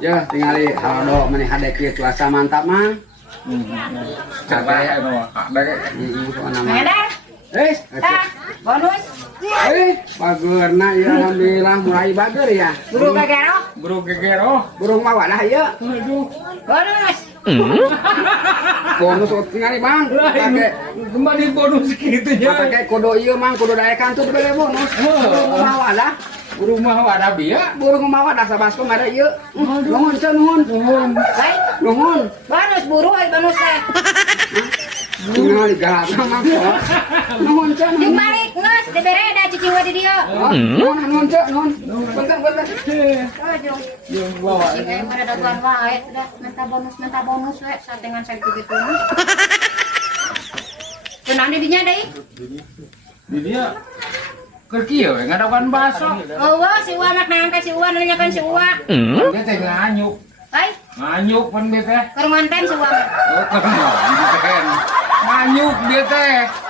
Ya, tinggali halo meneh hade kieu cuaca mantap mah. Coba ya ada Ada. Tah, bonus. Bageurna ya alhamdulillah mulai bager ya. Buru gagero. bro gegero. Burung mah wadah ieu. Bonus. Bonus tinggali Bang. Pake Kembali bonus gitu ya. pake kodo ieu Mang, kodo daekan tuh dibere bonus. Burung mah wadah. Rumah wadah biya. Burung mah wadah sabaskom ada ieu. Nuhun ce nuhun. Baik. Nuhun. Bonus buru ai bonus teh. Tinggali galak Mang. Nuhun ce Jeung nuhun. balik geus dibere da cicing we di dieu. Nuhun ce nuhun. Bentar. Oh, jeung. Yang bawa. Cicing pada daguan wae dah minta bonus we satengan saya kitu mah. Tenang di dinya deui. Di dia kerkieu ngadawan baso. Eueuh si Uwa anak naon ka si Uwa nanyakeun si Uwa. Dia teh nganyuk. Hai, Nganyuk pan dia teh. keur manten si Uwa. Nganyuk dia teh.